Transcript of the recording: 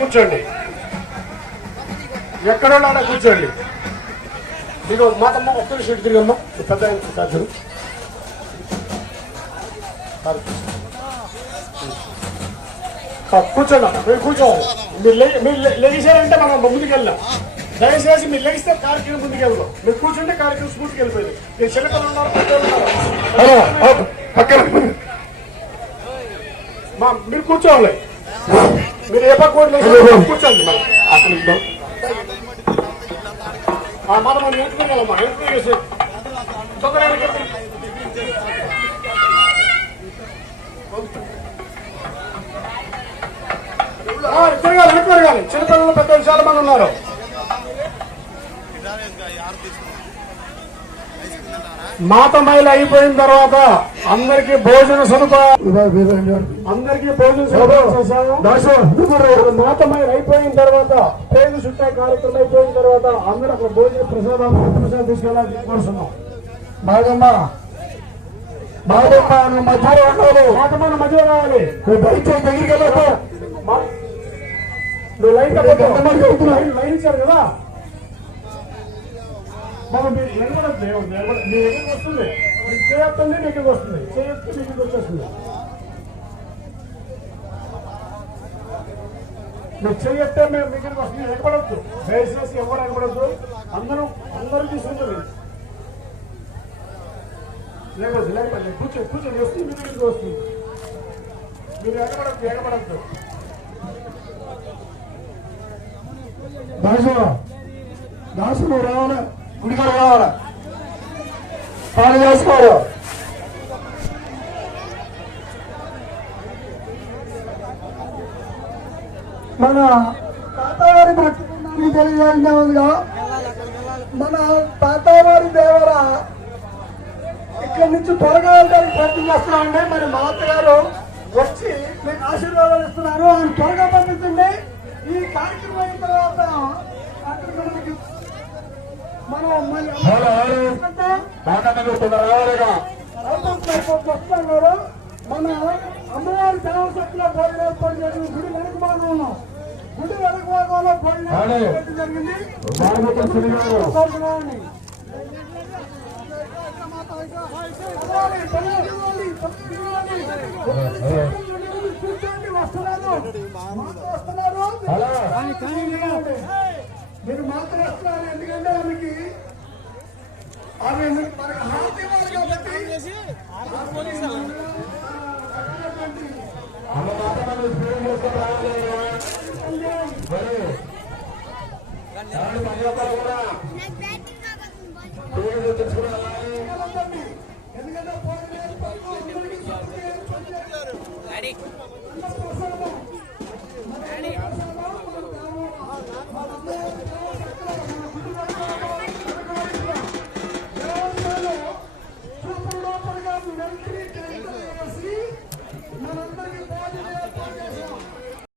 కూర్చోండి, ఎక్కడో కూర్చోండి. ఇదిగో మాతమ్మ ఒక్క నిమిషం తిరిగమ్మ, పెద్ద సాధ్యం కూర్చోండి అమ్మ, మీరు కూర్చోవాలి. మీరు లెగిసారంటే మనం ముందుకు వెళ్ళాం. దయచేసి మీరు లెగిస్తే కార్యక్రమం ముందుకు వెళ్దాం. మీరు కూర్చుంటే కార్యక్రమం స్ఫూర్తికి వెళ్ళిపోయింది. మీరు చిన్నపిల్లలు ఉన్నారు, పెద్దలు ఉన్నారు, పక్కన మీరు కూర్చోవాలి. మీరు ఏ పక్క కూర్చోండి. మనం ఎంచుకోగలమ్మా, ఎంచుకోగేసి తొందరగా తిరగాలి, వెనక్కి తిరగాలి. చిన్నపిల్లలు పెద్దలు చాలా మంది ఉన్నారు. మాత మైల అయిపోయిన తర్వాత అందరికీ భోజన సదుపాయం, అందరికీ భోజన సదుపాయం చేశాము. మాత మైల అయిపోయిన తర్వాత పేరు చుట్టా కార్యక్రమం అయిపోయిన తర్వాత అందరూ అక్కడ భోజన ప్రసాదం తీసుకెళ్ళాలని కోరుతున్నాం. బాగమ్మ మధ్యలో ఉండాలి, మాతమ్మ మధ్యలో రావాలి. దగ్గరికి వెళ్ళదు, నువ్వు లైన్ ఇచ్చారు కదా బాబు, మీరు నిలబడద్దు. మీ దగ్గరికి వస్తుంది, మీరు చేయొద్దండి, దగ్గరికి వస్తుంది, చేయొద్దు దగ్గరికి వచ్చేస్తుంది. మీరు చేయొద్దే మేము మీ దగ్గరికి వస్తుంది, ఎగబడద్దు. దయచేసి ఎవరు ఎగబడద్దు, అందరూ తీసుకుంటుంది. లేకపోతే కూర్చొని వస్తుంది, మీ దగ్గరికి వస్తుంది. మీరు ఎగబడద్దు. దాసు నువ్వు రావాలి, గుడికాడ రావాలి, పాలు చేసుకోవాలి. మన తాతవారి భక్తులు తెలియజేయడం ఉందిగా, మన తాతవారి దేవర ఇక్కడి నుంచి త్వరగా వెళ్ళడానికి ప్రయత్నం చేస్తున్నామండి. మరి మా అత్తగారు వచ్చి మీకు ఆశీర్వాదాలు ఇస్తున్నారు, ఆయన త్వరగా పంపించండి. ఈ కార్యక్రమం అయిన తర్వాత మనం వస్తున్నారు. మన అమ్మవారి దేవశక్తిలో భోజనం ఏర్పాటు చేసిన గుడి వెనక భాగం ఉన్నాం. గుడి వెనక భాగంలో భోజనం జరిగింది. మీరు మాత్రం వస్తున్నారు, ఎందుకంటే ఆమె మనకి హారతి ఇవ్వాలి కాబట్టి. ఎందుకంటే